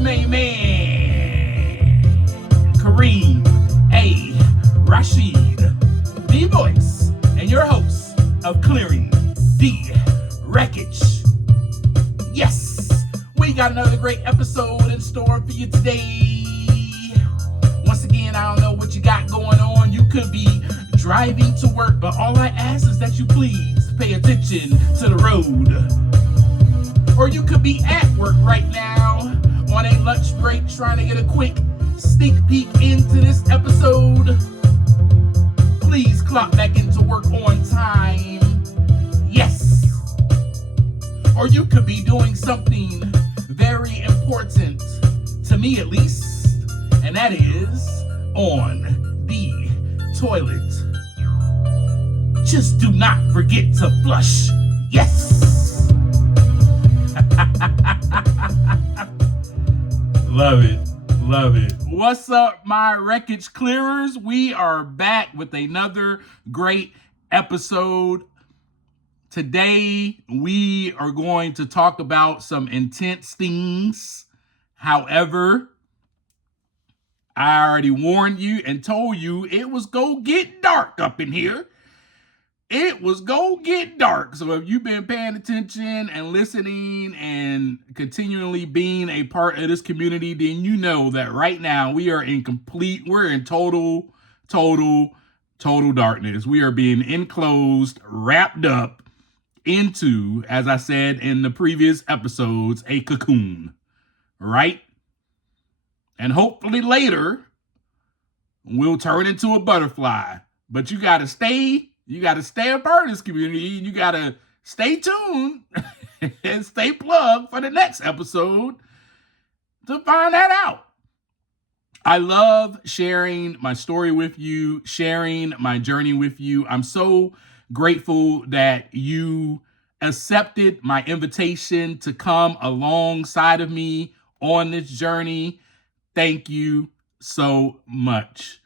your main man, Kareem A. Rashid, the voice and your host of Clearing the Wreckage. Yes, we got another great episode in store for you today. Once again, I don't know what you got going on. You could be driving to work, but all I ask is that you please pay attention to the road. Or you could be at work right now on a lunch break trying to get a quick sneak peek into this episode. Please clock back into work on time. Yes. Or you could be doing something very important, to me at least, and that is on the toilet. Just do not forget to flush. Yes. Love it. Love it. What's up, my wreckage clearers? We are back with another great episode. Today, we are going to talk about some intense things. However, I already warned you and told you it was gonna get dark up in here. It was gonna get dark. So if you've been paying attention and listening and continually being a part of this community, then you know that right now we're in total darkness. We are being enclosed, wrapped up into, as I said in the previous episodes, a cocoon, right? And hopefully later, we'll turn into a butterfly. But you gotta stay a part of this community, and you gotta stay tuned and stay plugged for the next episode to find that out. I love sharing my story with you, sharing my journey with you. I'm so grateful that you accepted my invitation to come alongside of me on this journey. Thank you so much.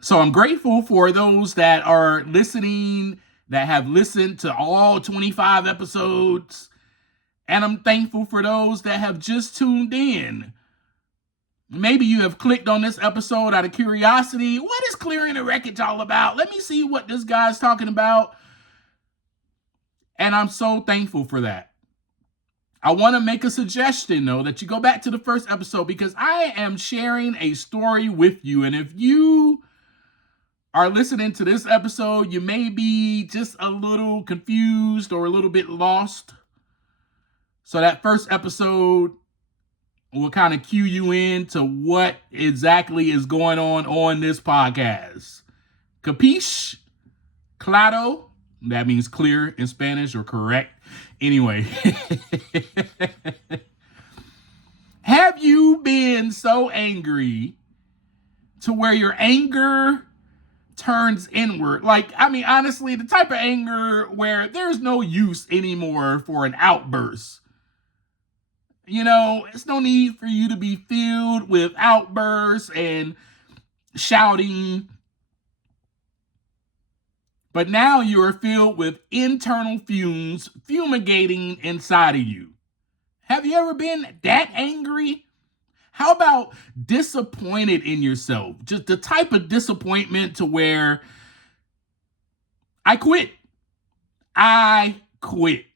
So I'm grateful for those that are listening, that have listened to all 25 episodes. And I'm thankful for those that have just tuned in. Maybe you have clicked on this episode out of curiosity. What is Clearing the Wreckage all about? Let me see what this guy's talking about. And I'm so thankful for that. I want to make a suggestion, though, that you go back to the first episode, because I am sharing a story with you. And if you are listening to this episode, you may be just a little confused or a little bit lost. So that first episode will kind of cue you in to what exactly is going on this podcast. Capiche? Claro? That means clear in Spanish, or correct. Anyway. Have you been so angry to where your anger turns inward? Like, I mean, honestly, the type of anger where there's no use anymore for an outburst. You know, it's no need for you to be filled with outbursts and shouting. But now you are filled with internal fumes fumigating inside of you. Have you ever been that angry? How about disappointed in yourself? Just the type of disappointment to where I quit. I quit.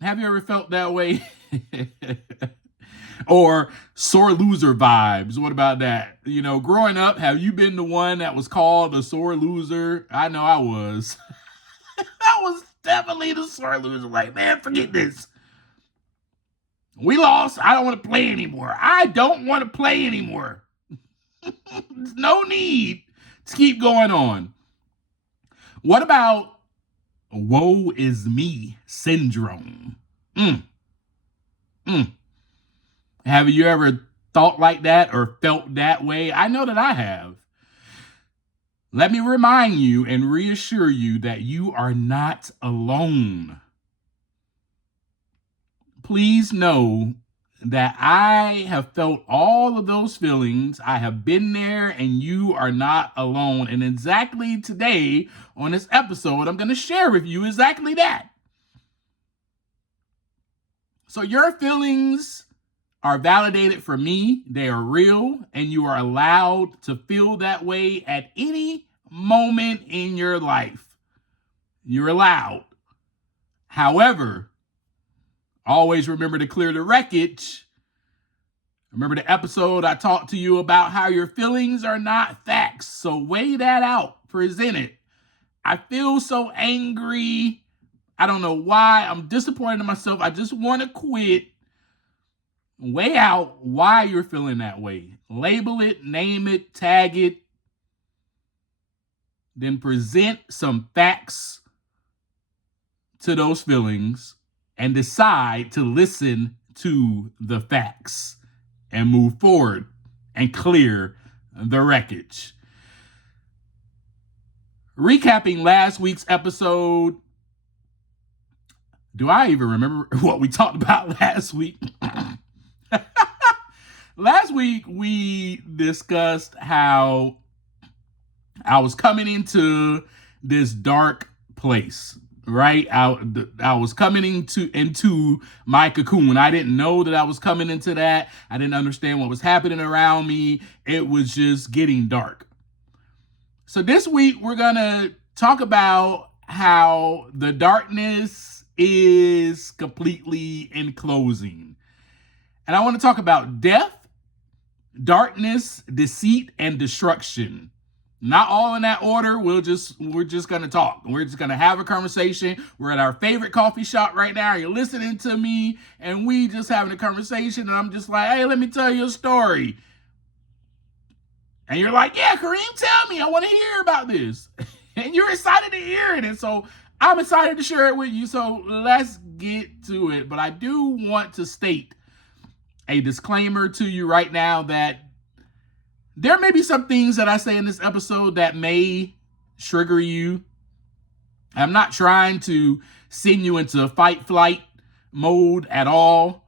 Have you ever felt that way? Or sore loser vibes. What about that? You know, growing up, have you been the one that was called a sore loser? I know I was. I was definitely the sore loser. Like, man, forget this. We lost. I don't want to play anymore. I don't want to play anymore. There's no need to keep going on. What about woe is me syndrome? Have you ever thought like that or felt that way? I know that I have. Let me remind you and reassure you that you are not alone. Please know that I have felt all of those feelings. I have been there, and you are not alone. And exactly today on this episode, I'm going to share with you exactly that. So your feelings are validated for me. They are real, and you are allowed to feel that way at any moment in your life. You're allowed. However, always remember to clear the wreckage. Remember the episode I talked to you about how your feelings are not facts. So weigh that out, present it. I feel so angry. I don't know why. I'm disappointed in myself. I just want to quit. Weigh out why you're feeling that way. Label it, name it, tag it. Then present some facts to those feelings and decide to listen to the facts and move forward and clear the wreckage. Recapping last week's episode, do I even remember what we talked about last week? Last week, we discussed how I was coming into this dark place, right? I was coming into my cocoon. I didn't know that I was coming into that. I didn't understand what was happening around me. It was just getting dark. So this week, we're going to talk about how the darkness is completely enclosing. And I want to talk about death, darkness, deceit, and destruction. Not all in that order. We're just going to talk. We're just going to have a conversation. We're at our favorite coffee shop right now. You're listening to me, and we just having a conversation. And I'm just like, hey, let me tell you a story. And you're like, yeah, Kareem, tell me. I want to hear about this. And you're excited to hear it. And so I'm excited to share it with you. So let's get to it. But I do want to state a disclaimer to you right now that there may be some things that I say in this episode that may trigger you. I'm not trying to send you into fight flight mode at all.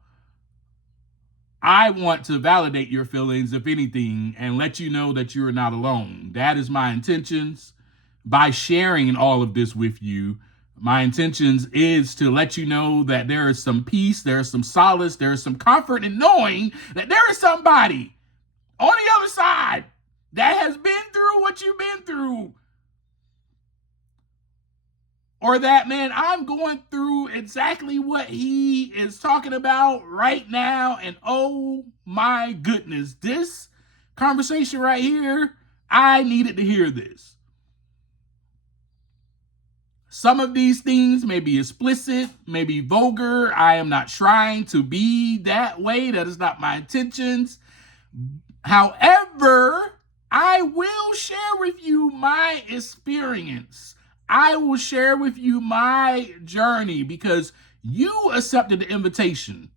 I want to validate your feelings, if anything, and let you know that you are not alone. That is my intentions. By sharing all of this with you, my intentions is to let you know that there is some peace, there is some solace, there is some comfort in knowing that there is somebody on the other side that has been through what you've been through. Or that, man, I'm going through exactly what he is talking about right now. And oh my goodness, this conversation right here, I needed to hear this. Some of these things may be explicit, may be vulgar. I am not trying to be that way. That is not my intentions. However, I will share with you my experience. I will share with you my journey because you accepted the invitation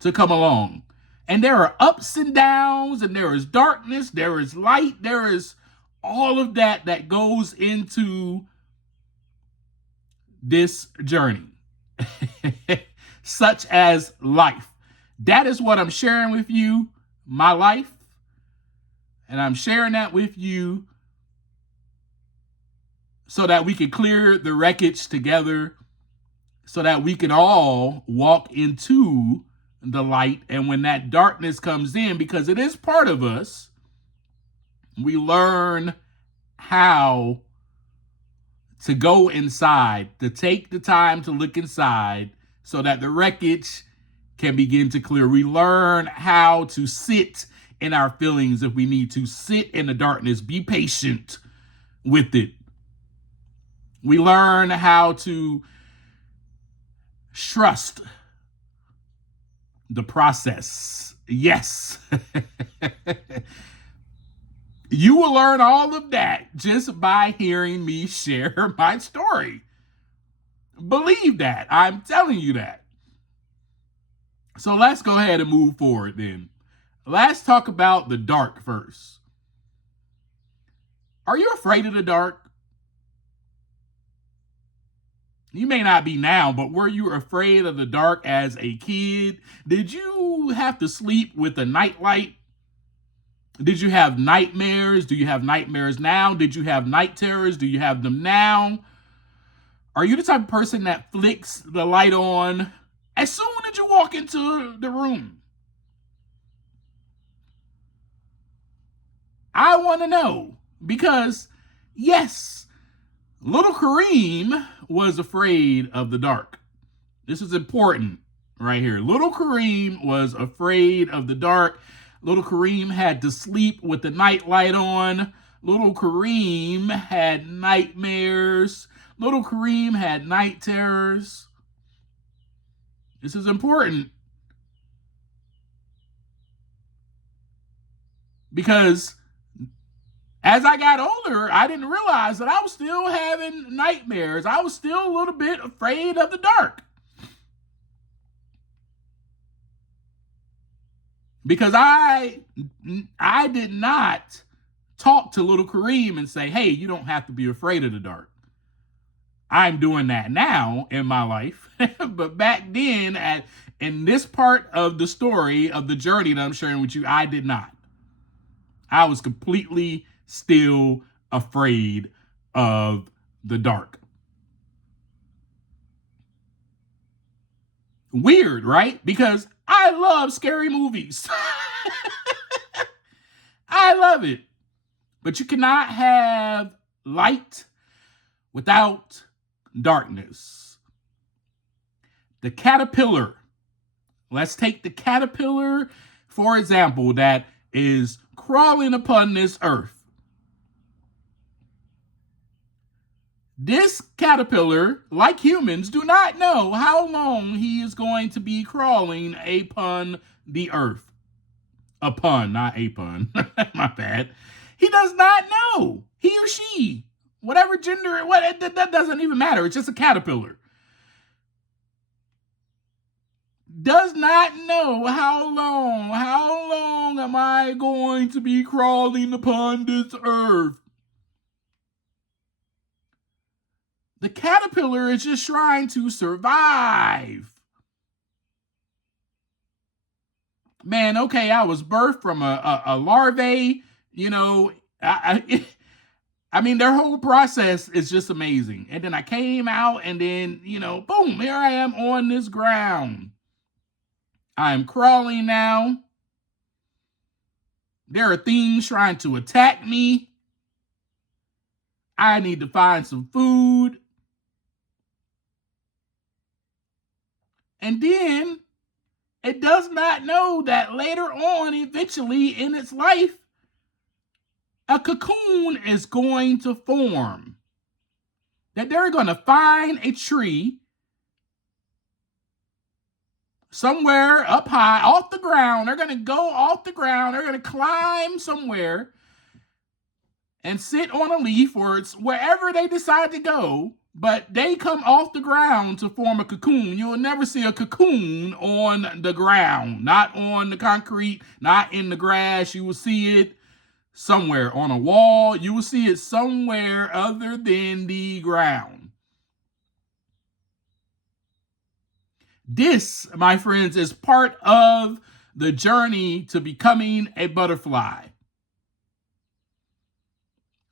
to come along. And there are ups and downs, and there is darkness, there is light, there is all of that goes into this journey, such as life. That is what I'm sharing with you, my life. And I'm sharing that with you so that we can clear the wreckage together, so that we can all walk into the light. And when that darkness comes in, because it is part of us, we learn how to go inside, to take the time to look inside so that the wreckage can begin to clear. We learn how to sit in our feelings if we need to, sit in the darkness, be patient with it. We learn how to trust the process. Yes. You will learn all of that just by hearing me share my story. Believe that. I'm telling you that. So let's go ahead and move forward then. Let's talk about the dark first. Are you afraid of the dark? You may not be now, but were you afraid of the dark as a kid? Did you have to sleep with a nightlight? Did you have nightmares? Do you have nightmares now? Did you have night terrors? Do you have them now? Are you the type of person that flicks the light on as soon as you walk into the room? I want to know because, yes, little Kareem was afraid of the dark. This is important right here. Little Kareem was afraid of the dark. Little Kareem had to sleep with the night light on. Little Kareem had nightmares. Little Kareem had night terrors. This is important because as I got older, I didn't realize that I was still having nightmares. I was still a little bit afraid of the dark. Because I did not talk to little Kareem and say, hey, you don't have to be afraid of the dark. I'm doing that now in my life. But back then, in this part of the story, of the journey that I'm sharing with you, I did not. I was completely still afraid of the dark. Weird, right? Because I love scary movies. I love it. But you cannot have light without darkness. The caterpillar. Let's take the caterpillar, for example, that is crawling upon this earth. This caterpillar, like humans, do not know how long he is going to be crawling upon the earth. A pun, not a pun. My bad. He does not know. He or she, whatever gender, that doesn't even matter. It's just a caterpillar. Does not know how long am I going to be crawling upon this earth? The caterpillar is just trying to survive. Man, okay, I was birthed from a larvae, you know, I mean, their whole process is just amazing. And then I came out and then, boom, here I am on this ground. I'm crawling now. There are things trying to attack me. I need to find some food. And then it does not know that later on, eventually in its life, a cocoon is going to form. That they're going to find a tree somewhere up high, off the ground. They're going to go off the ground. They're going to climb somewhere and sit on a leaf or it's wherever they decide to go. But they come off the ground to form a cocoon. You will never see a cocoon on the ground, not on the concrete, not in the grass. You will see it somewhere on a wall. You will see it somewhere other than the ground. This, my friends, is part of the journey to becoming a butterfly.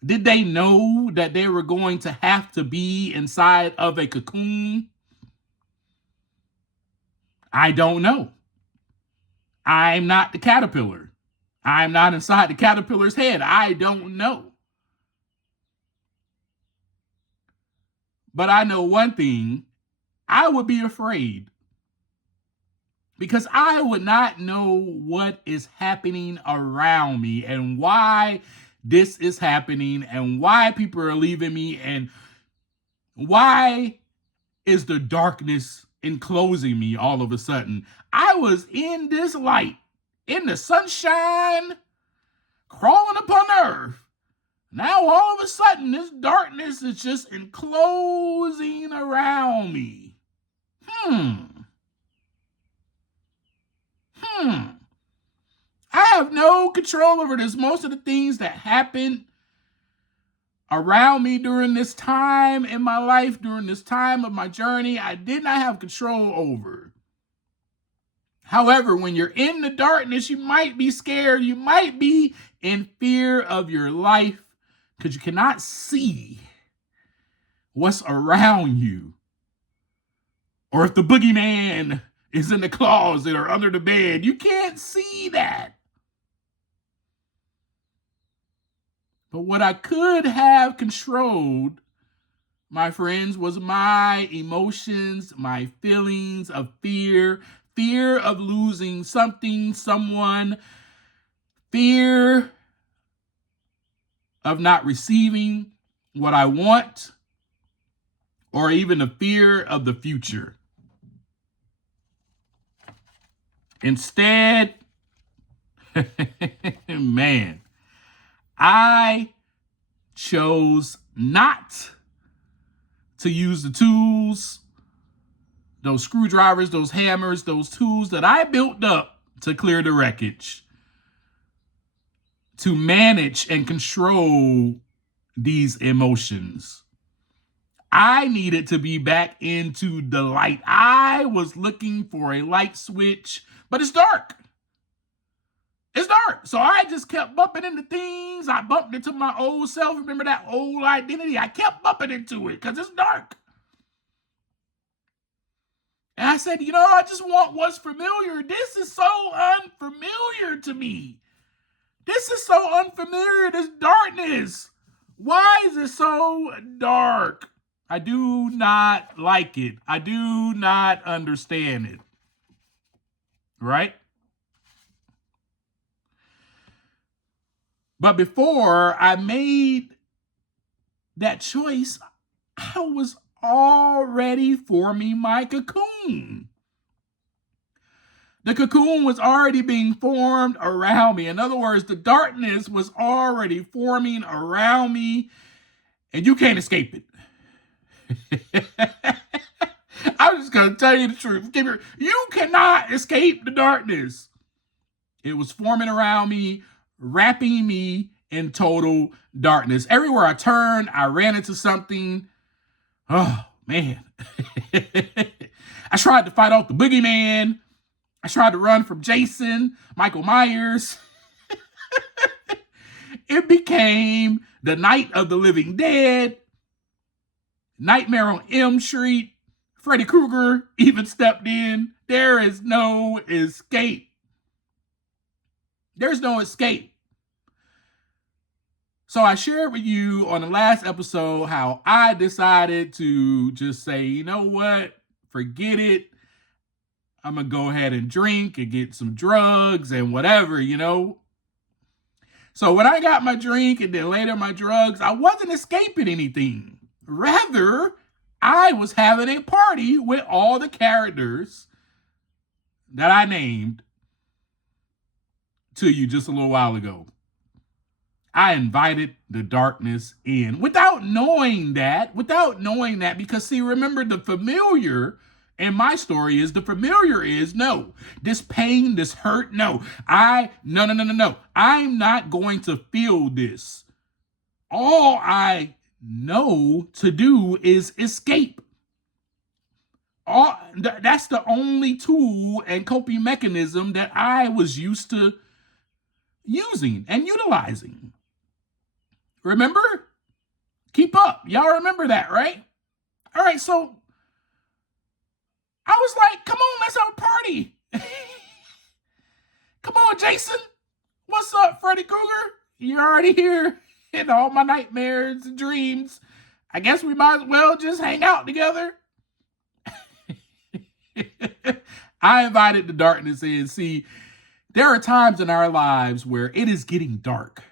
Did they know that they were going to have to be inside of a cocoon? I don't know. I'm not the caterpillar. I'm not inside the caterpillar's head. I don't know. But I know one thing. I would be afraid. Because I would not know what is happening around me and why this is happening and why people are leaving me and why is the darkness enclosing me all of a sudden. I was in this light, in the sunshine, crawling upon the earth. Now all of a sudden this darkness is just enclosing around me. I have no control over this. Most of the things that happen around me during this time in my life, during this time of my journey, I did not have control over. However, when you're in the darkness, you might be scared. You might be in fear of your life because you cannot see what's around you. Or if the boogeyman is in the closet or under the bed, you can't see that. But what I could have controlled, my friends, was my emotions, my feelings of fear, fear of losing something, someone, fear of not receiving what I want, or even the fear of the future. Instead, man, I chose not to use the tools, those screwdrivers, those hammers, those tools that I built up to clear the wreckage, to manage and control these emotions. I needed to be back into the light. I was looking for a light switch, but it's dark. It's dark. So I just kept bumping into things. I bumped into my old self. Remember that old identity? I kept bumping into it because it's dark. And I said, I just want what's familiar. This is so unfamiliar to me. This is so unfamiliar, this darkness. Why is it so dark? I do not like it. I do not understand it. Right? But before I made that choice, I was already forming my cocoon. The cocoon was already being formed around me. In other words, the darkness was already forming around me, and you can't escape it. I'm just going to tell you the truth. You cannot escape the darkness. It was forming around me, wrapping me in total darkness. Everywhere I turned, I ran into something. Oh, man. I tried to fight off the boogeyman. I tried to run from Jason, Michael Myers. It became the Night of the Living Dead, Nightmare on Elm Street. Freddy Krueger even stepped in. There is no escape. There's no escape. So I shared with you on the last episode how I decided to just say, you know what? Forget it. I'm going to go ahead and drink and get some drugs and whatever, So when I got my drink and then later my drugs, I wasn't escaping anything. Rather, I was having a party with all the characters that I named to you just a little while ago. I invited the darkness in without knowing that, because see, remember the familiar in my story is no, this pain, this hurt, no. No. I'm not going to feel this. All I know to do is escape. That's the only tool and coping mechanism that I was used to using and utilizing. Remember? Keep up. Y'all remember that, right? All right, so I was like, come on, let's have a party. Come on, Jason. What's up, Freddy Krueger? You're already here in all my nightmares and dreams. I guess we might as well just hang out together. I invited the darkness in. See, there are times in our lives where it is getting dark.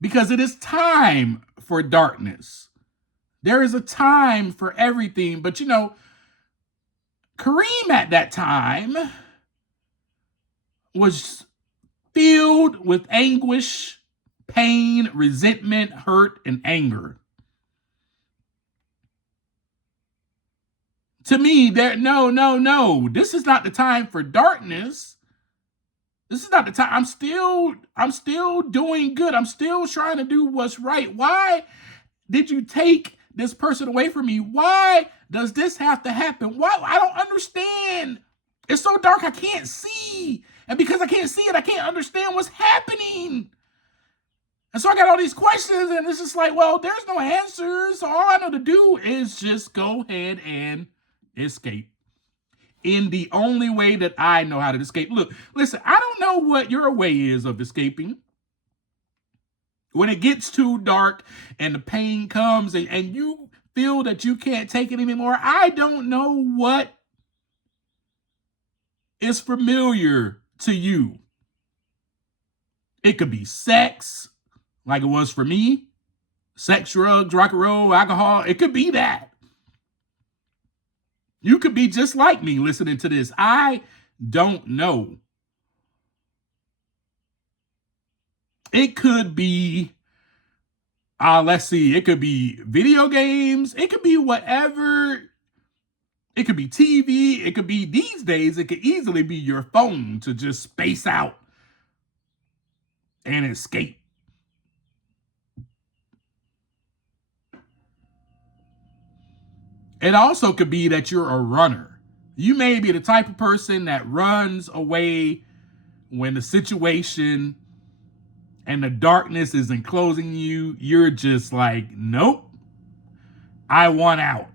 Because it is time for darkness. There is a time for everything. But Kareem at that time was filled with anguish, pain, resentment, hurt, and anger. To me, no. This is not the time for darkness. This is not the time. I'm still doing good. I'm still trying to do what's right. Why did you take this person away from me? Why does this have to happen? Why? I don't understand. It's so dark I can't see. And because I can't see it, I can't understand what's happening. And so I got all these questions, and it's just like, well, there's no answers. So all I know to do is just go ahead and escape. In the only way that I know how to escape. Look, listen, I don't know what your way is of escaping. When it gets too dark and the pain comes and you feel that you can't take it anymore, I don't know what is familiar to you. It could be sex, like it was for me, sex, drugs, rock and roll, alcohol. It could be that. You could be just like me listening to this. I don't know. It could be, let's see, it could be video games. It could be whatever. It could be TV. It could be, these days, it could easily be your phone to just space out and escape. It also could be that you're a runner. You may be the type of person that runs away when the situation and the darkness is enclosing you. You're just like, nope, I want out.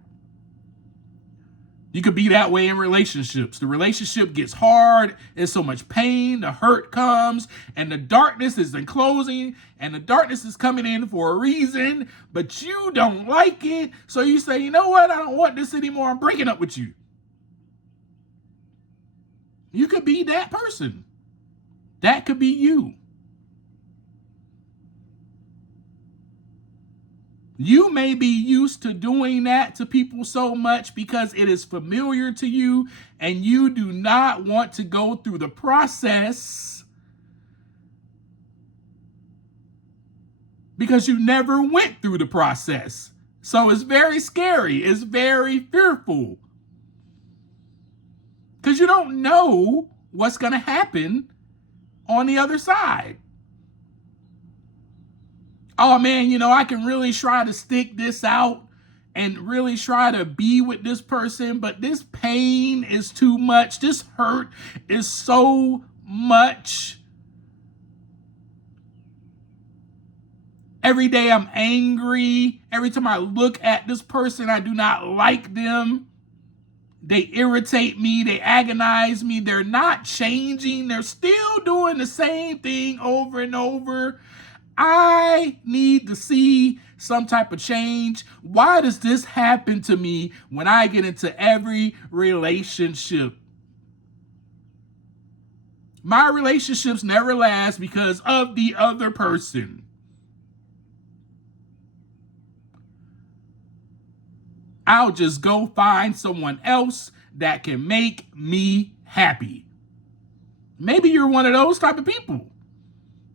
You could be that way in relationships. The relationship gets hard. There's so much pain. The hurt comes and the darkness is enclosing and the darkness is coming in for a reason, but you don't like it. So you say, you know what? I don't want this anymore. I'm breaking up with you. You could be that person. That could be you. You may be used to doing that to people so much because it is familiar to you and you do not want to go through the process because you never went through the process. So it's very scary. It's very fearful because you don't know what's going to happen on the other side. Oh man, you know, I can really try to stick this out and really try to be with this person, but this pain is too much. This hurt is so much. Every day I'm angry. Every time I look at this person, I do not like them. They irritate me. They agonize me. They're not changing. They're still doing the same thing over and over. I need to see some type of change. Why does this happen to me when I get into every relationship? My relationships never last because of the other person. I'll just go find someone else that can make me happy. Maybe you're one of those type of people.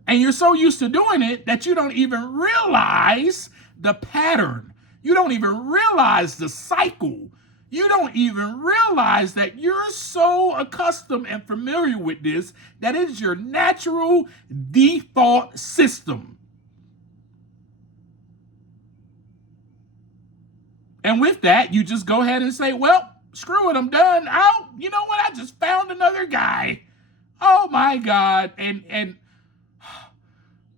And you're so used to doing it that you don't even realize the pattern. You don't even realize the cycle. You don't even realize that you're so accustomed and familiar with this that it's your natural default system. And with that, you just go ahead and say, well, screw it, I'm done. You know what? I just found another guy. Oh my God. And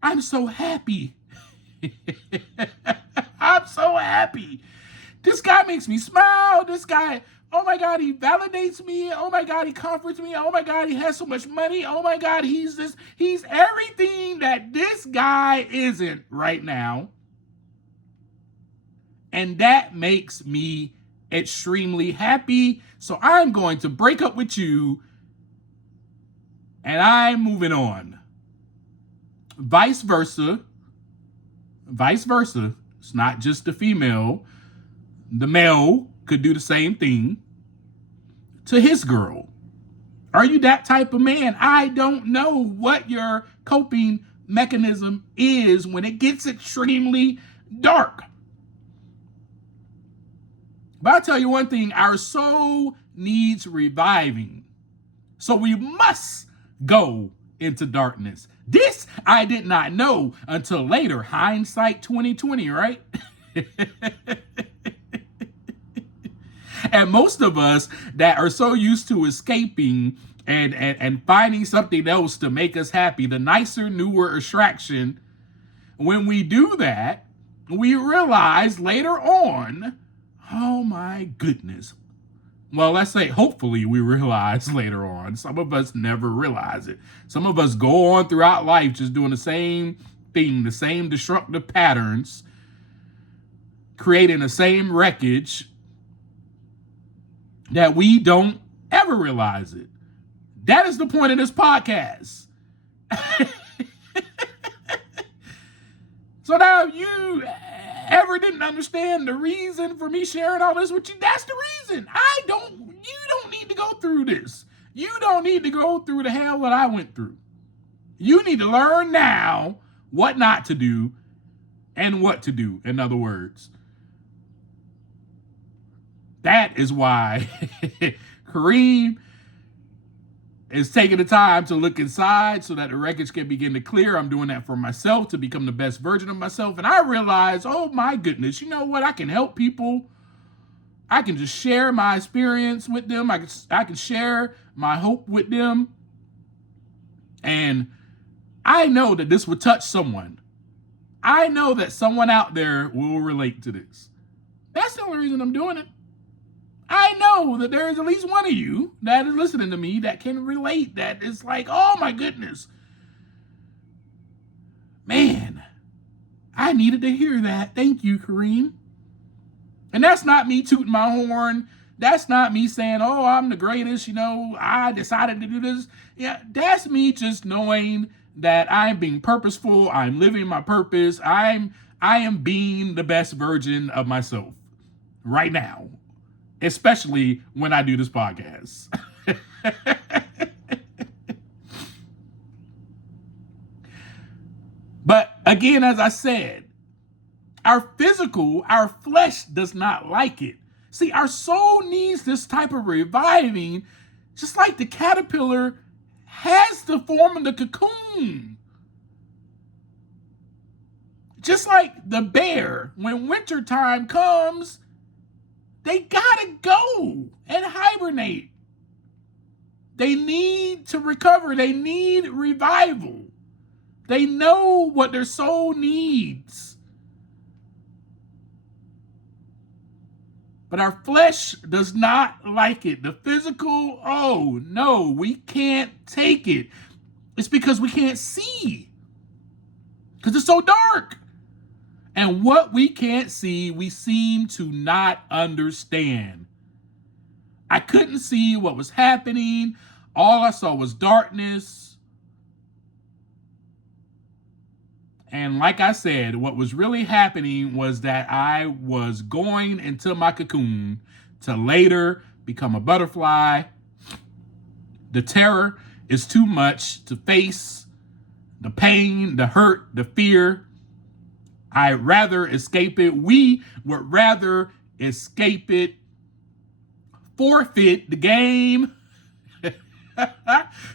I'm so happy. I'm so happy. This guy makes me smile. This guy, oh my God, he validates me. Oh my God, he comforts me. Oh my God, he has so much money. Oh my God, he's everything that this guy isn't right now. And that makes me extremely happy. So I'm going to break up with you and I'm moving on. Vice versa. It's not just the female. The male could do the same thing to his girl. Are you that type of man? I don't know what your coping mechanism is when it gets extremely dark. But I'll tell you one thing, our soul needs reviving. So we must go into darkness. This I did not know until later. Hindsight 2020, right? And most of us that are so used to escaping and finding something else to make us happy, the nicer, newer attraction, when we do that, we realize later on, oh my goodness. Well, let's say hopefully we realize later on. Some of us never realize it. Some of us go on throughout life just doing the same thing, the same destructive patterns, creating the same wreckage, that we don't ever realize it. That is the point of this podcast. So now, if you ever didn't understand the reason for me sharing all this with you, that's the reason. You don't need to go through this. You don't need to go through the hell that I went through. You need to learn now what not to do and what to do, in other words. That is why Kareem is taking the time to look inside so that the wreckage can begin to clear. I'm doing that for myself to become the best version of myself. And I realize, oh my goodness, you know what? I can help people. I can just share my experience with them. I can share my hope with them. And I know that this will touch someone. I know that someone out there will relate to this. That's the only reason I'm doing it. I know that there is at least one of you that is listening to me that can relate, that is like, oh my goodness. Man, I needed to hear that. Thank you, Kareem. And that's not me tooting my horn. That's not me saying, oh, I'm the greatest, I decided to do this. Yeah, that's me just knowing that I'm being purposeful. I'm living my purpose. I am being the best version of myself right now. Especially when I do this podcast. But again, as I said, our flesh does not like it. See, our soul needs this type of reviving, just like the caterpillar has the form of the cocoon. Just like the bear, when wintertime comes, they gotta go and hibernate. They need to recover. They need revival. They know what their soul needs. But our flesh does not like it. The physical, oh no, we can't take it. It's because we can't see. Because it's so dark. And what we can't see, we seem to not understand. I couldn't see what was happening. All I saw was darkness. And like I said, what was really happening was that I was going into my cocoon to later become a butterfly. The terror is too much to face. The pain, the hurt, the fear. I'd rather escape it. We would rather escape it, forfeit the game,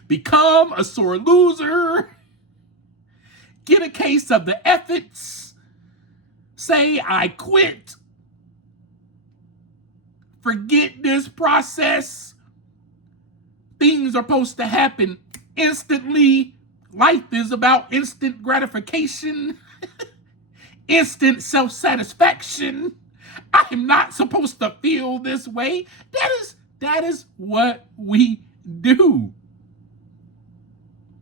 become a sore loser, get a case of the efforts, say I quit, forget this process. Things are supposed to happen instantly. Life is about instant gratification. Instant self-satisfaction. I am not supposed to feel this way. That is what we do.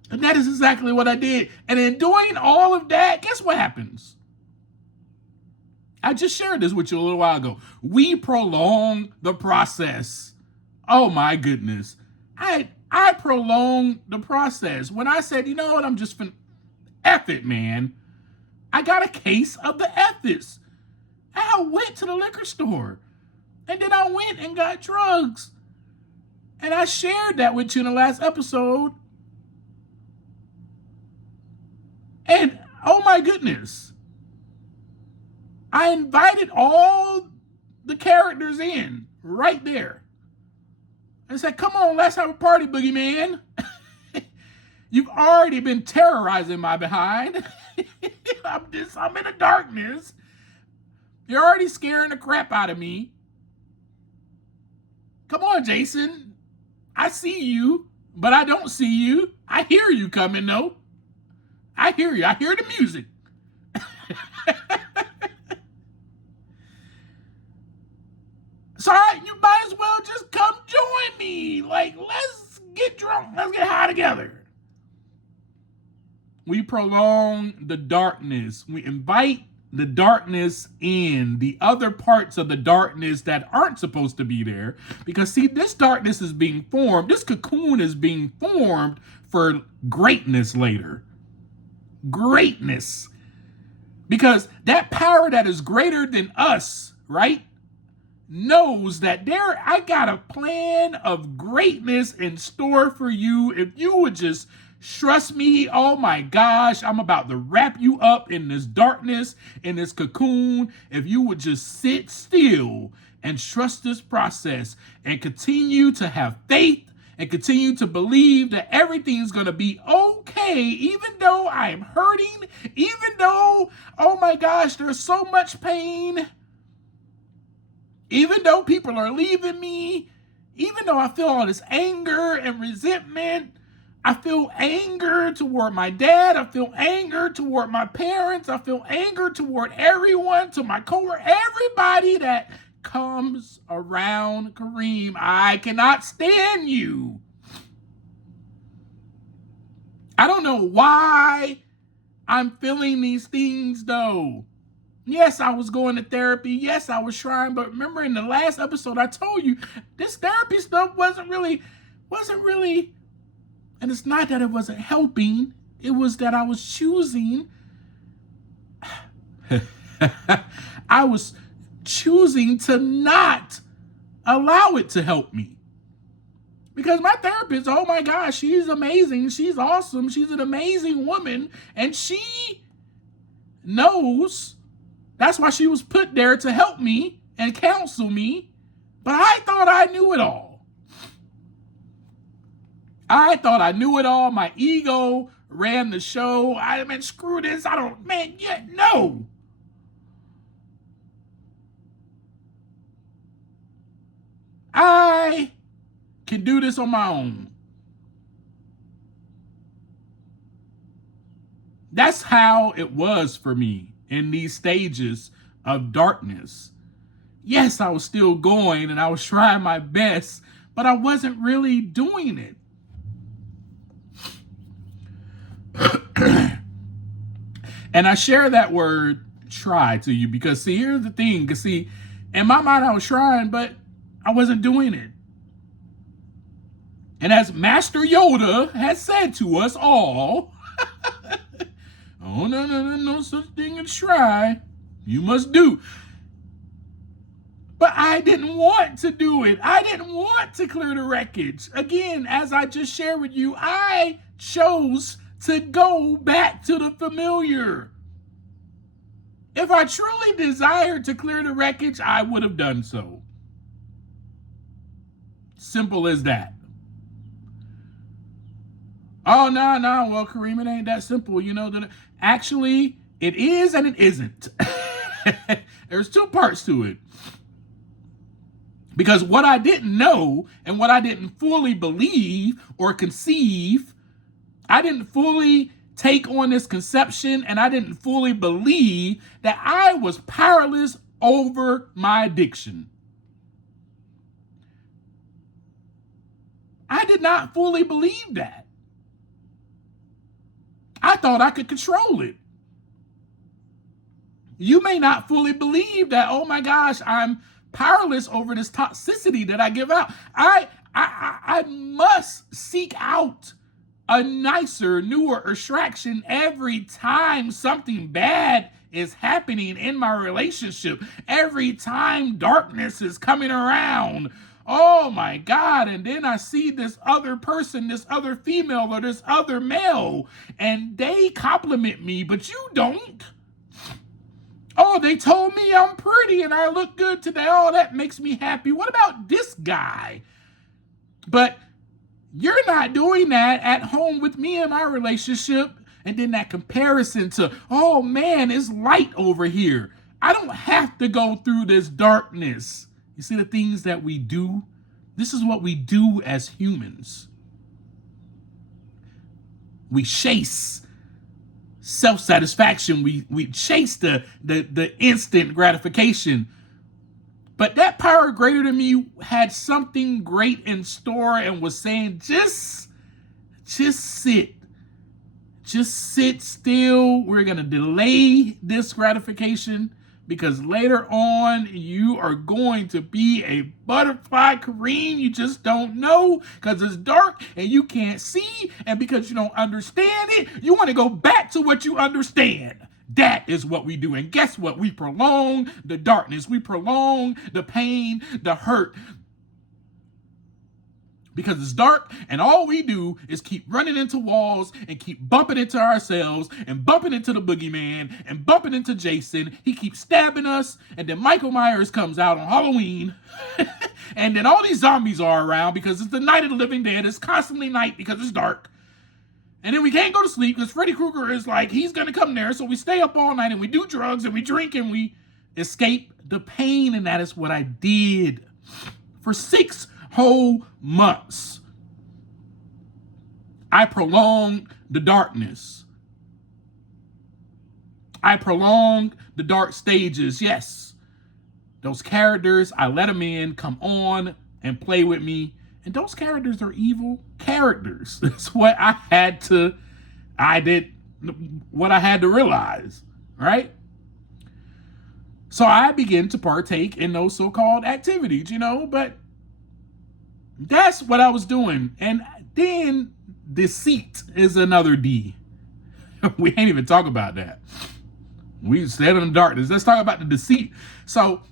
And that is exactly what I did. And in doing all of that, guess what happens? I just shared this with you a little while ago. We prolong the process. Oh my goodness. I prolonged the process. When I said, you know what, I'm just finna F it, man. I got a case of the ethics. I went to the liquor store. And then I went and got drugs. And I shared that with you in the last episode. And oh my goodness. I invited all the characters in right there. I said, come on, let's have a party, boogeyman. You've already been terrorizing my behind. I'm in the darkness. You're already scaring the crap out of me. Come on, Jason. I see you, but I don't see you. I hear you coming, though. I hear you. I hear the music. So you might as well just come join me. Like, let's get drunk. Let's get high together. we prolong the darkness. We invite the darkness in, the other parts of the darkness that aren't supposed to be there. Because, see, this darkness is being formed. This cocoon is being formed for greatness later. Greatness. Because that power that is greater than us, right, knows that I got a plan of greatness in store for you. If you would just trust me, oh my gosh, I'm about to wrap you up in this darkness, in this cocoon. If you would just sit still and trust this process and continue to have faith and continue to believe that everything's going to be okay, even though I am hurting, even though, oh my gosh, there's so much pain, even though people are leaving me, even though I feel all this anger and resentment. I feel anger toward my dad. I feel anger toward my parents. I feel anger toward everyone, to my coworker, everybody that comes around Kareem. I cannot stand you. I don't know why I'm feeling these things though. Yes, I was going to therapy. Yes, I was trying. But remember in the last episode, I told you this therapy stuff wasn't really, and it's not that it wasn't helping. It was that I was choosing. I was choosing to not allow it to help me. Because my therapist, oh my gosh, she's amazing. She's awesome. She's an amazing woman. And she knows that's why she was put there to help me and counsel me. But I thought I knew it all. I thought I knew it all. My ego ran the show. Screw this. No. I can do this on my own. That's how it was for me in these stages of darkness. Yes, I was still going and I was trying my best, but I wasn't really doing it. And I share that word try to you because, see, here's the thing. Because, see, in my mind, I was trying, but I wasn't doing it. And as Master Yoda has said to us all, oh, no such thing as try. You must do. But I didn't want to do it. I didn't want to clear the wreckage. Again, as I just shared with you, I chose to go back to the familiar. If I truly desired to clear the wreckage, I would have done so. Simple as that. Oh, no. Well, Kareem, it ain't that simple. Actually, it is and it isn't. There's two parts to it. Because what I didn't know and what I didn't fully believe or conceive, I didn't fully take on this conception and I didn't fully believe that I was powerless over my addiction. I did not fully believe that. I thought I could control it. You may not fully believe that, oh my gosh, I'm powerless over this toxicity that I give out. I must seek out a nicer, newer attraction every time something bad is happening in my relationship. Every time darkness is coming around. Oh my God. And then I see this other person, this other female or this other male, and they compliment me, but you don't. Oh, they told me I'm pretty and I look good today. Oh, that makes me happy. What about this guy? But you're not doing that at home with me in my relationship. And then that comparison to, oh man, it's light over here. I don't have to go through this darkness. You see the things that we do? This is what we do as humans. We chase self-satisfaction. We chase the instant gratification. But that power greater than me had something great in store and was saying, just sit. just sit still. We're going to delay this gratification because later on you are going to be a butterfly, Kareem. You just don't know because it's dark and you can't see. And because you don't understand it, you want to go back to what you understand. That is what we do. And guess what? We prolong the darkness. We prolong the pain, the hurt. Because it's dark and all we do is keep running into walls and keep bumping into ourselves and bumping into the boogeyman and bumping into Jason. He keeps stabbing us, and then Michael Myers comes out on Halloween. And then all these zombies are around because it's the night of the living dead. It's constantly night because it's dark. And then we can't go to sleep because Freddy Krueger is like, he's going to come there. So we stay up all night and we do drugs and we drink and we escape the pain. And that is what I did for 6 whole months. I prolonged the darkness. I prolonged the dark stages. Yes. Those characters, I let them in, come on and play with me. And those characters are evil characters. That's what I had to realize, right? So I began to partake in those so-called activities, but that's what I was doing. And then deceit is another D. We ain't even talk about that. We stayed in the darkness. Let's talk about the deceit. So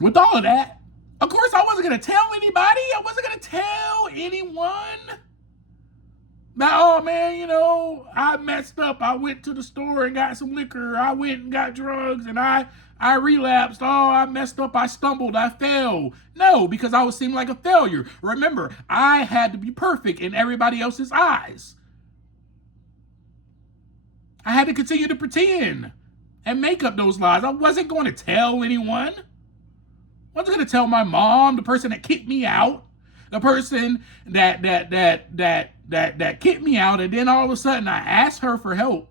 with all of that, of course, I wasn't going to tell anybody. I wasn't going to tell anyone. Now, oh man, I messed up. I went to the store and got some liquor. I went and got drugs and I relapsed. Oh, I messed up. I stumbled. I fell. No, because I was seeming like a failure. Remember, I had to be perfect in everybody else's eyes. I had to continue to pretend and make up those lies. I wasn't going to tell anyone. I wasn't going to tell my mom, the person that kicked me out, the person that kicked me out, and then all of a sudden I asked her for help,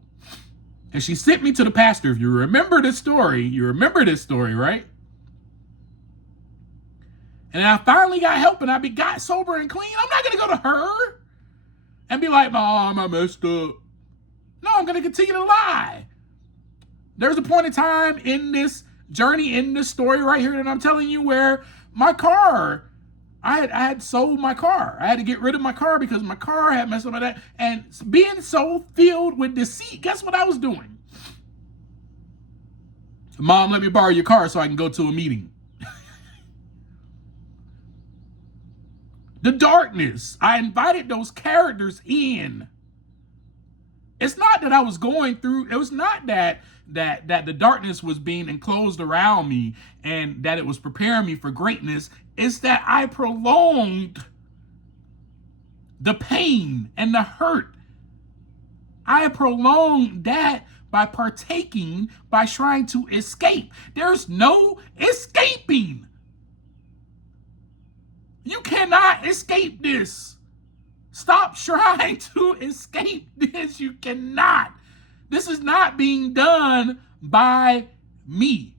and she sent me to the pastor. If you remember this story, right? And I finally got help, and I got sober and clean. I'm not going to go to her and be like, Mom, I messed up. No, I'm going to continue to lie. There's a point in time in this journey, in this story right here that I'm telling you, where my car, I had sold my car. I had to get rid of my car because my car had messed up with that. And being so filled with deceit, guess what I was doing? Mom, let me borrow your car so I can go to a meeting. The darkness, I invited those characters in. It's not that I was going through, it was not that the darkness was being enclosed around me and that it was preparing me for greatness. It's that I prolonged the pain and the hurt. I prolonged that by partaking, by trying to escape. There's no escaping. You cannot escape this. Stop trying to escape this. You cannot. This is not being done by me.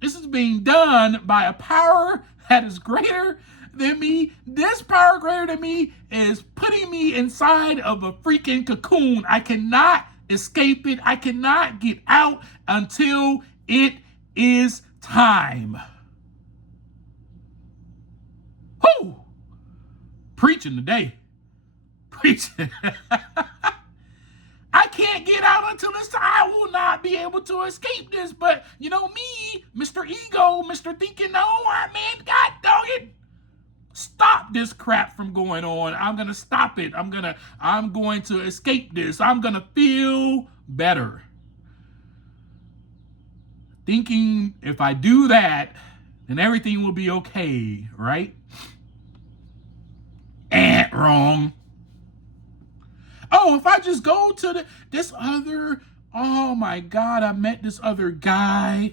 This is being done by a power that is greater than me. This power greater than me is putting me inside of a freaking cocoon. I cannot escape it. I cannot get out until it is time. Whoo! Preaching today. Preaching. I can't get out until it's time. I will not be able to escape this. But, me, Mr. Ego, Mr. Thinking, no, man, God dog it. Stop this crap from going on. I'm going to stop it. I'm going to escape this. I'm going to feel better. Thinking if I do that, then everything will be okay, right? Wrong. Oh, if I just go to oh my God, I met this other guy.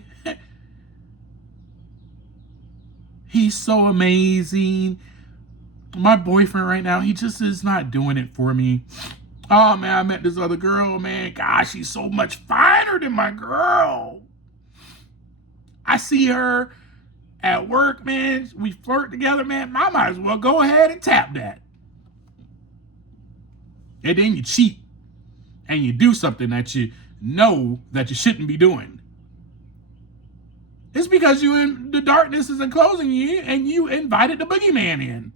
He's so amazing. My boyfriend right now, he just is not doing it for me. Oh man, I met this other girl, man. Gosh, she's so much finer than my girl. I see her at work, man. We flirt together, man. I might as well go ahead and tap that. And then you cheat. and you do something that you know that you shouldn't be doing. It's because the darkness is enclosing you and you invited the boogeyman in.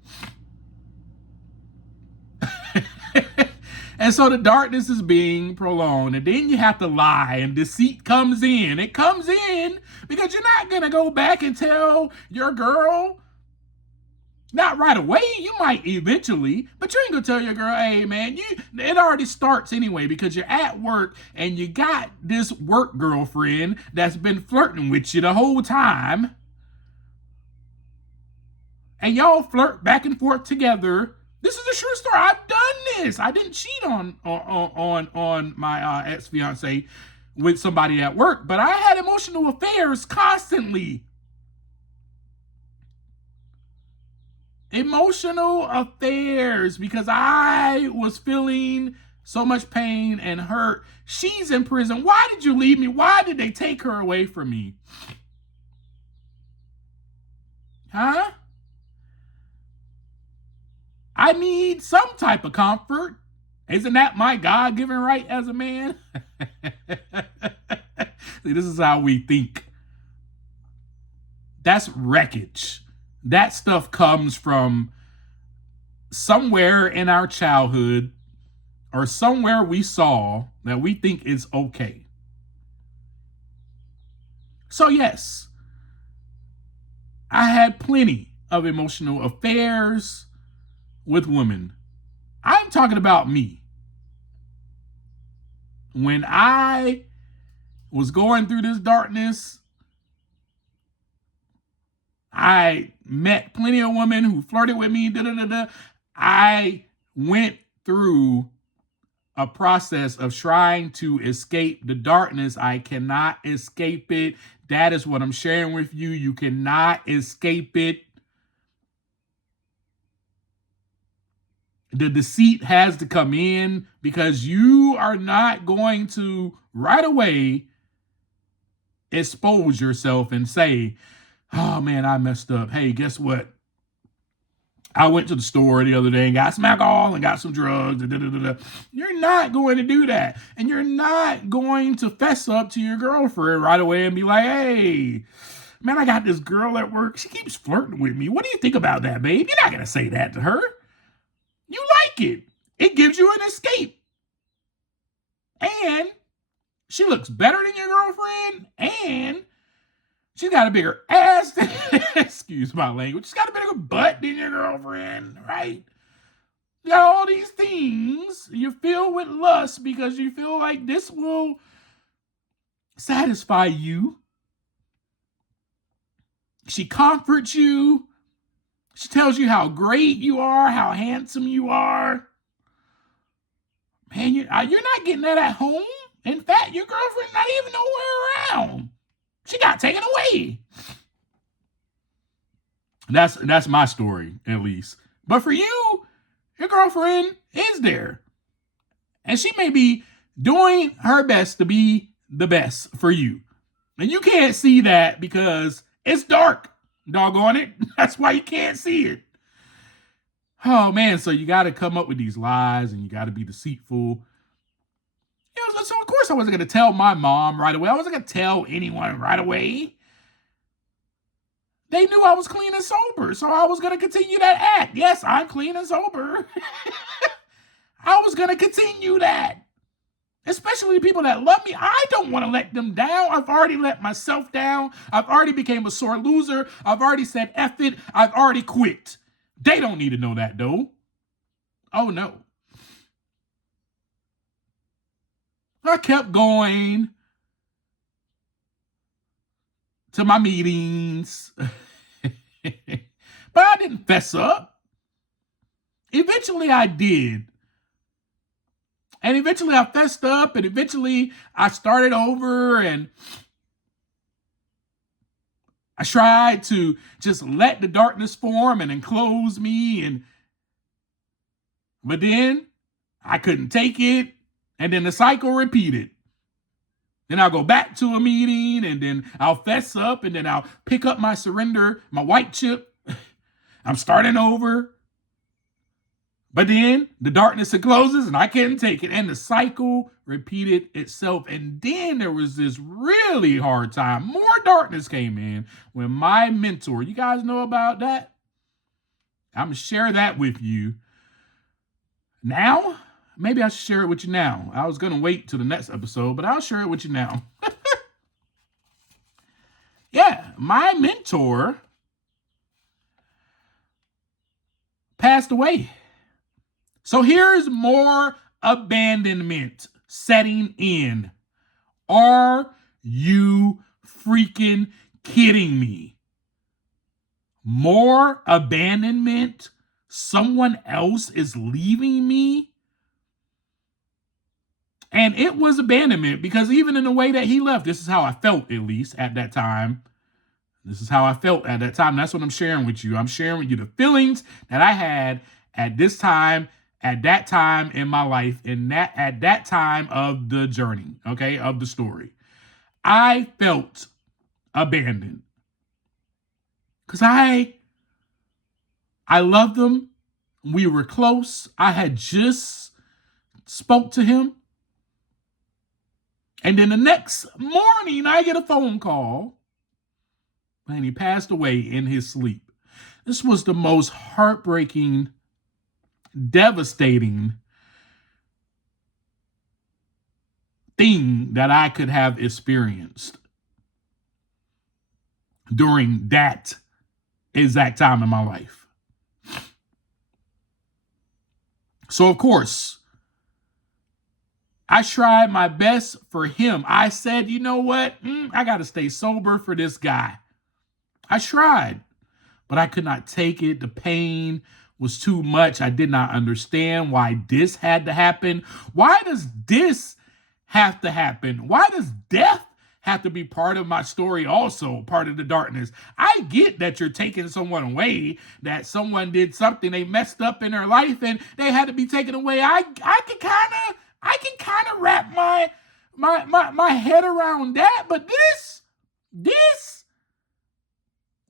And so the darkness is being prolonged, and then you have to lie, and deceit comes in. It comes in because you're not going to go back and tell your girl, not right away. You might eventually, but you ain't going to tell your girl, hey, man, it already starts anyway because you're at work and you got this work girlfriend that's been flirting with you the whole time. And y'all flirt back and forth together. This is a true story. I've done this. I didn't cheat on my ex-fiance with somebody at work, but I had emotional affairs constantly. Emotional affairs because I was feeling so much pain and hurt. She's in prison. Why did you leave me? Why did they take her away from me? Huh? I need some type of comfort. Isn't that my God-given right as a man? See, this is how we think. That's wreckage. That stuff comes from somewhere in our childhood or somewhere we saw that we think is okay. So yes, I had plenty of emotional affairs with women. I'm talking about me. When I was going through this darkness, I met plenty of women who flirted with me. I went through a process of trying to escape the darkness. I cannot escape it. That is what I'm sharing with you. You cannot escape it. The deceit has to come in because you are not going to right away expose yourself and say, oh man, I messed up. Hey, guess what? I went to the store the other day and got some alcohol and got some drugs. You're not going to do that. And you're not going to fess up to your girlfriend right away and be like, hey, man, I got this girl at work. She keeps flirting with me. What do you think about that, babe? You're not going to say that to her. You like it. It gives you an escape. And she looks better than your girlfriend. And she's got a bigger ass than, excuse my language, she's got a bigger butt than your girlfriend, right? You got all these things. You feel with lust because you feel like this will satisfy you. She comforts you. She tells you how great you are, how handsome you are. Man, you're not getting that at home. In fact, your girlfriend's not even nowhere around. She got taken away. That's my story, at least. But for you, your girlfriend is there. And she may be doing her best to be the best for you. And you can't see that because it's dark. Doggone it. That's why you can't see it. Oh, man. So you got to come up with these lies and you got to be deceitful. So, of course, I wasn't going to tell my mom right away. I wasn't going to tell anyone right away. They knew I was clean and sober, so I was going to continue that act. Yes, I'm clean and sober. I was going to continue that. Especially the people that love me. I don't want to let them down. I've already let myself down. I've already became a sore loser. I've already said F it. I've already quit. They don't need to know that, though. Oh, no. I kept going to my meetings. But I didn't fess up. Eventually I did. And eventually I fessed up, and eventually I started over, and I tried to just let the darkness form and enclose me. But then I couldn't take it, and then the cycle repeated. Then I'll go back to a meeting, and then I'll fess up, and then I'll pick up my surrender, my white chip. I'm starting over. But then the darkness closes and I couldn't take it. And the cycle repeated itself. And then there was this really hard time. More darkness came in when my mentor, you guys know about that? I'm going to share that with you now. Maybe I should share it with you now. I was going to wait till the next episode, but I'll share it with you now. Yeah, my mentor passed away. So here's more abandonment setting in. Are you freaking kidding me? More abandonment? Someone else is leaving me? And it was abandonment because even in the way that he left, this is how I felt, at least at that time. This is how I felt at that time. That's what I'm sharing with you. I'm sharing with you the feelings that I had at this time, at that time in my life, at that time of the journey, okay, of the story. I felt abandoned because I loved him. We were close. I had just spoke to him. And then the next morning, I get a phone call, and he passed away in his sleep. This was the most heartbreaking, devastating thing that I could have experienced during that exact time in my life. So, of course, I tried my best for him. I said, you know what? I got to stay sober for this guy. I tried, but I could not take it. The pain was too much. I did not understand why this had to happen. Why does this have to happen? Why does death have to be part of my story also, part of the darkness? I get that you're taking someone away, that someone did something, they messed up in their life and they had to be taken away. I can kind of wrap my head around that, but this,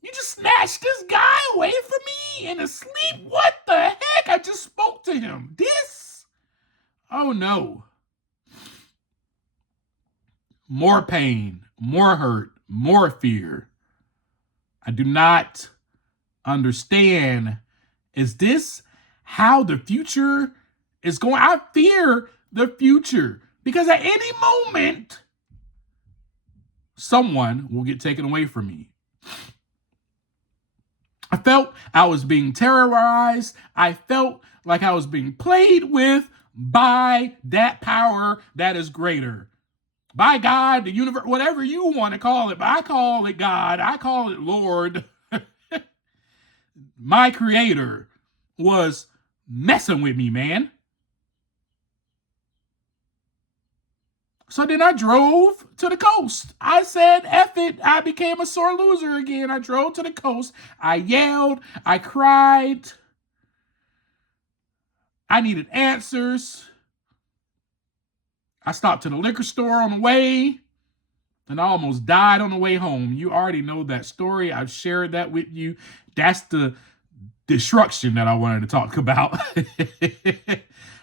you just snatched this guy away from me in his sleep. What the heck? I just spoke to him. This? Oh no. More pain, more hurt, more fear. I do not understand. Is this how the future is going? I fear the future because at any moment, someone will get taken away from me. I felt I was being terrorized. I felt like I was being played with by that power that is greater. By God, the universe, whatever you want to call it, but I call it God. I call it Lord. My creator was messing with me, man. So then I drove to the coast. I said, F it. I became a sore loser again. I drove to the coast. I yelled. I cried. I needed answers. I stopped to the liquor store on the way, and I almost died on the way home. You already know that story. I've shared that with you. That's the destruction that I wanted to talk about.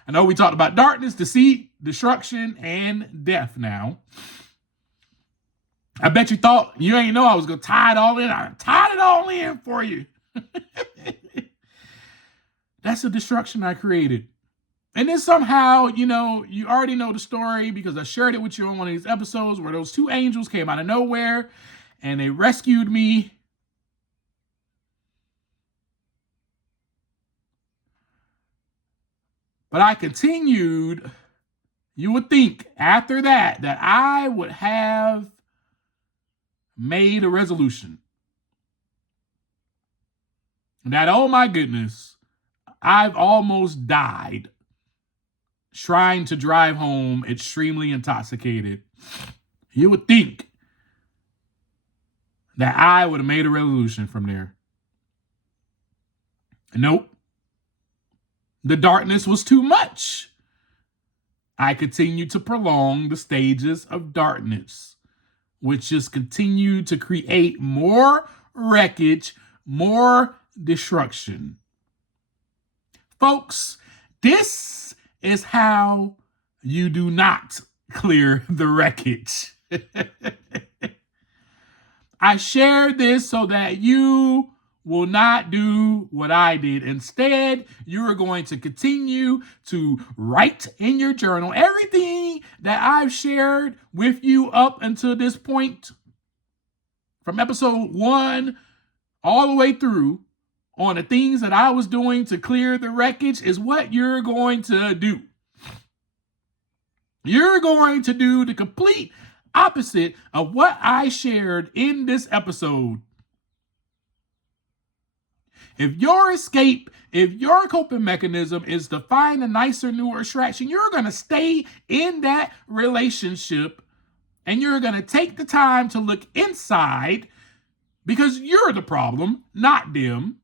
I know we talked about darkness, deceit, destruction, and death now. I bet you thought you ain't know I was going to tie it all in. I tied it all in for you. That's the destruction I created. And then somehow, you already know the story because I shared it with you on one of these episodes where those two angels came out of nowhere and they rescued me. But I continued. You would think after that I would have made a resolution. That, oh my goodness, I've almost died trying to drive home extremely intoxicated. You would think that I would have made a resolution from there. Nope. The darkness was too much. I continued to prolong the stages of darkness, which just continued to create more wreckage, more destruction. Folks, This is how you do not clear the wreckage. I shared this so that you will not do what I did. Instead, you are going to continue to write in your journal everything that I've shared with you up until this point, from episode 1 all the way through, on the things that I was doing to clear the wreckage, is what you're going to do. You're going to do the complete opposite of what I shared in this episode. If your escape, if your coping mechanism is to find a nicer, newer attraction, you're going to stay in that relationship and you're going to take the time to look inside, because you're the problem, not them.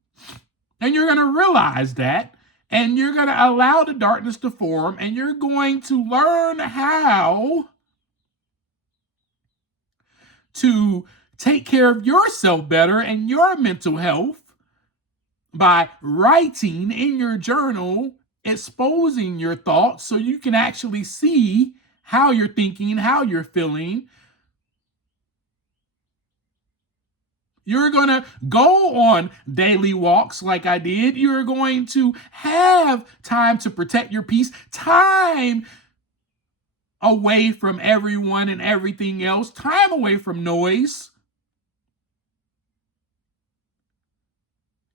And you're going to realize that, and you're going to allow the darkness to form, and you're going to learn how to take care of yourself better and your mental health by writing in your journal, exposing your thoughts so you can actually see how you're thinking, how you're feeling. You're going to go on daily walks like I did. You're going to have time to protect your peace, time away from everyone and everything else, time away from noise.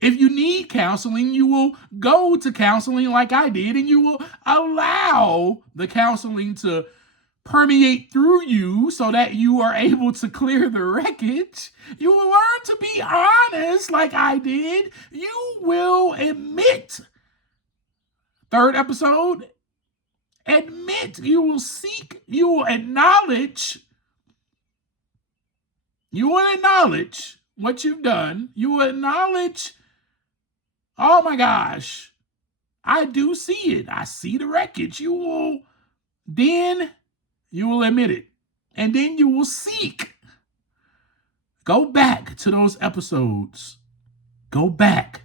If you need counseling, you will go to counseling like I did, and you will allow the counseling to permeate through you so that you are able to clear the wreckage. You will learn to be honest like I did. You will admit. Third episode, admit. You will seek. You will acknowledge. You will acknowledge what you've done. You will acknowledge, oh my gosh, I do see it. I see the wreckage. You will admit it. And then you will seek. Go back to those episodes. Go back.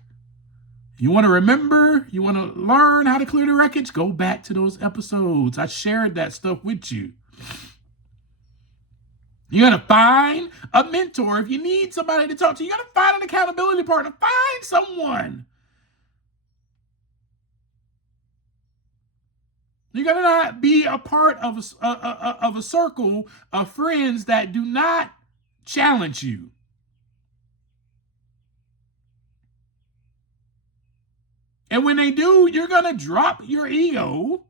You want to remember? You want to learn how to clear the wreckage? Go back to those episodes. I shared that stuff with you. You're going to find a mentor. If you need somebody to talk to, you're going to find an accountability partner. Find someone. You're going to not be a part of a circle of friends that do not challenge you. And when they do, you're going to drop your ego.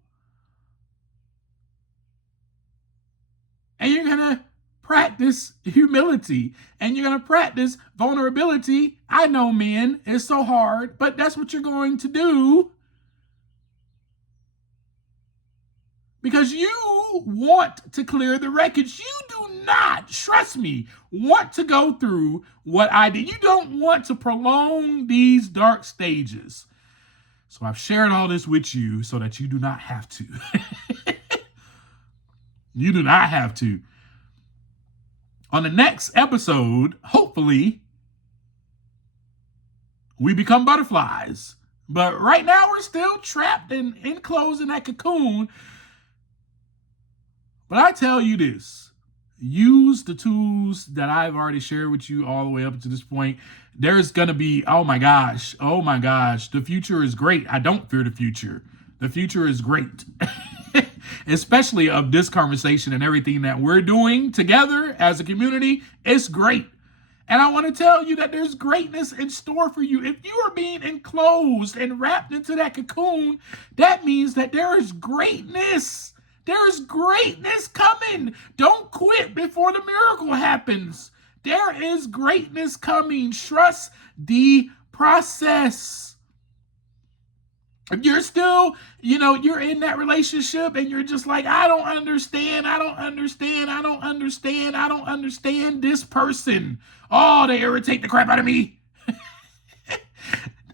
And you're going to practice humility. And you're going to practice vulnerability. I know, men, it's so hard, but that's what you're going to do. Because you want to clear the wreckage. You do not, trust me, want to go through what I did. You don't want to prolong these dark stages. So I've shared all this with you so that you do not have to. You do not have to. On the next episode, hopefully, we become butterflies. But right now, we're still trapped and enclosed in that cocoon. But I tell you this, use the tools that I've already shared with you all the way up to this point. There's going to be, oh my gosh, the future is great. I don't fear the future. The future is great, especially of this conversation and everything that we're doing together as a community. It's great. And I want to tell you that there's greatness in store for you. If you are being enclosed and wrapped into that cocoon, that means that there is greatness. There's greatness coming. Don't quit before the miracle happens. There is greatness coming. Trust the process. If you're still, you're in that relationship and you're just like, I don't understand this person. Oh, they irritate the crap out of me.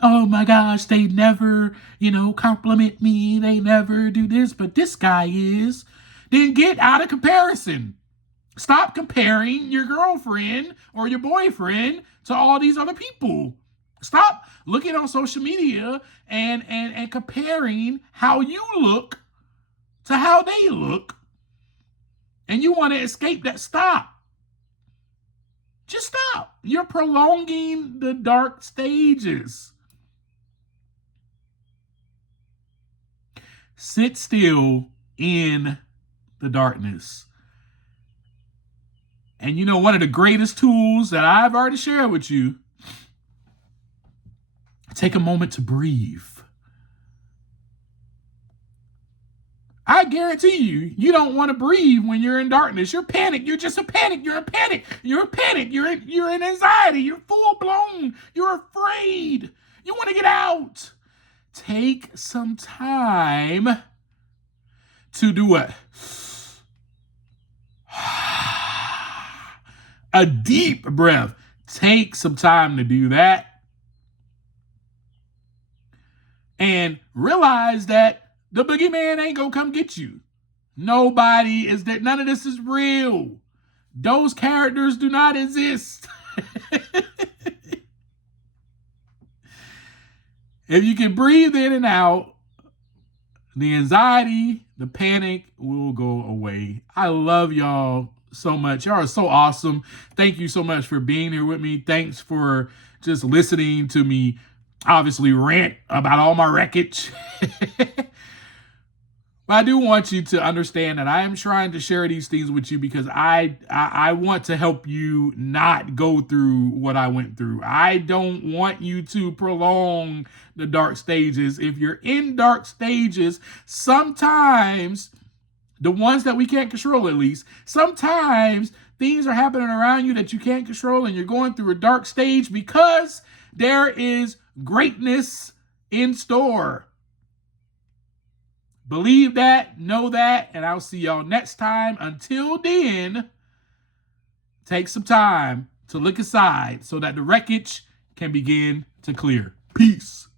Oh my gosh, they never, compliment me. They never do this, but this guy is. Then get out of comparison. Stop comparing your girlfriend or your boyfriend to all these other people. Stop looking on social media and comparing how you look to how they look. And you want to escape that. Stop. Just stop. You're prolonging the dark stages. Sit still in the darkness. And you know, one of the greatest tools that I've already shared with you, take a moment to breathe. I guarantee you, you don't want to breathe when you're in darkness. You're panicked. You're just a panic. You're in panic. You're in panic. You're in anxiety. You're full blown. You're afraid. You want to get out. Take some time to do what? A deep breath. Take some time to do that. And realize that the boogeyman ain't gonna come get you. Nobody is there. None of this is real. Those characters do not exist. If you can breathe in and out, the anxiety, the panic will go away. I love y'all so much. Y'all are so awesome. Thank you so much for being here with me. Thanks for just listening to me obviously rant about all my wreckage. But I do want you to understand that I am trying to share these things with you because I want to help you not go through what I went through. I don't want you to prolong the dark stages. If you're in dark stages, sometimes, the ones that we can't control at least, sometimes things are happening around you that you can't control and you're going through a dark stage because there is greatness in store. Believe that, know that, and I'll see y'all next time. Until then, take some time to look aside so that the wreckage can begin to clear. Peace.